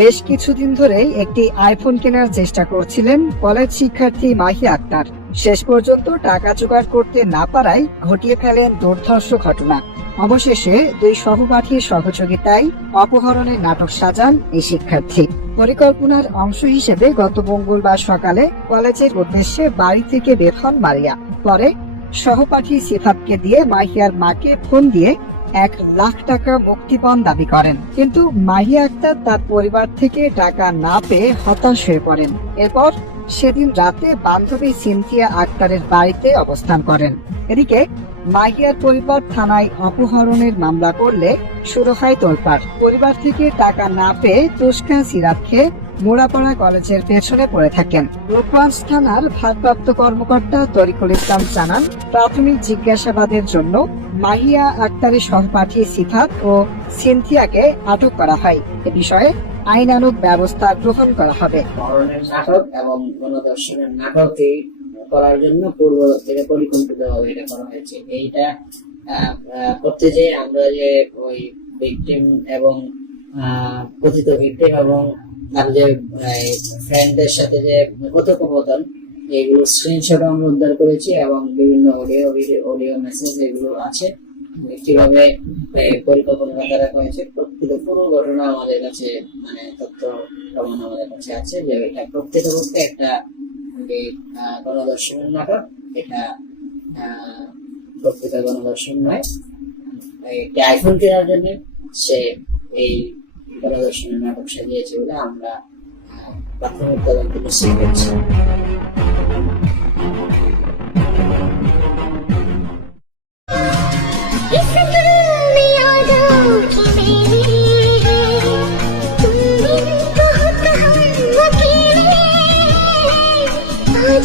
বেশ কিছুদিন ধরেই একটি আইফোন কেনার চেষ্টা করছিলেন কলেজ শিক্ষার্থী মাহিয়া আক্তার। শেষ পর্যন্ত টাকা জোগাড় করতে না পারায় ঘটিয়ে ফেলেন দুর্ধর্ষ ঘটনা। অবশেষে দুই সহপাঠীর সহযোগিতায় অপহরণের নাটক সাজান এই শিক্ষার্থী। পরিকল্পনার অংশ হিসেবে গত মঙ্গলবার সকালে কলেজের উদ্দেশ্যে বাড়ি থেকে বের হন মারিয়া। পরে সহপাঠী সিফাতকে দিয়ে মাহিয়ার মাকে ফোন দিয়ে 1,00,000 টাকা মুক্তিপণ দাবি করেন, কিন্তু মাহিয়া আক্তার তার পরিবার থেকে টাকা না পেয়ে হতাশ হয়ে পড়েন। এরপর সেদিন রাতে বান্ধবী সিনথিয়া আক্তারের বাড়িতে অবস্থান করেন। এদিকে মাহিয়ার পরিবার থানায় অপহরণের মামলা করলে শুরু হয় তোলপাড়। পরিবার থেকে টাকা না পেয়ে তুস্কা সিরাপ খেয়ে মোড়াপাড়া কলেজের পেছনে পড়ে থাকেন। রূপগঞ্জ থানার ভারপ্রাপ্ত কর্মকর্তা তরিকুল ইসলাম জানান, প্রাথমিক জিজ্ঞাসাবাদের জন্য মাহিয়া আক্তারের সহপাঠী সিফাত ও সিনথিয়াকে আটক করা হয়। এ বিষয়ে আইনানুগ ব্যবস্থা গ্রহণ করা হবে। নাটক এবং গণধর্ষণের নাটক করার জন্য পূর্ব থেকে পরিকল্পিতভাবে এটা করা হয়েছে। এইটা করতে যে আমরা যে ওই ভিকটিম এবং কথিত ভিকটিম এবং তার যে ফ্রেন্ডদের সাথে যে কথোপকথন, এগুলো স্ক্রিনশট আমরা উদ্ধার করেছি এবং বিভিন্ন অডিও মেসেজ এগুলো আছে। কিভাবে পরিকল্পনা করা হয়েছে প্রকৃত পুরো ঘটনা আমাদের কাছে মানে তথ্য প্রমাণ আমাদের কাছে আছে যে এটা প্রকৃতপক্ষে একটা গণধর্ষণের নাটক। এটা প্রকৃত গণধর্ষণ নয়। একটি আইফোন কেনার জন্য সে এই গণধর্ষণের নাটক সাজিয়েছে বলে আমরা প্রাথমিক তদন্ত নিশ্চিত করছি।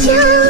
जा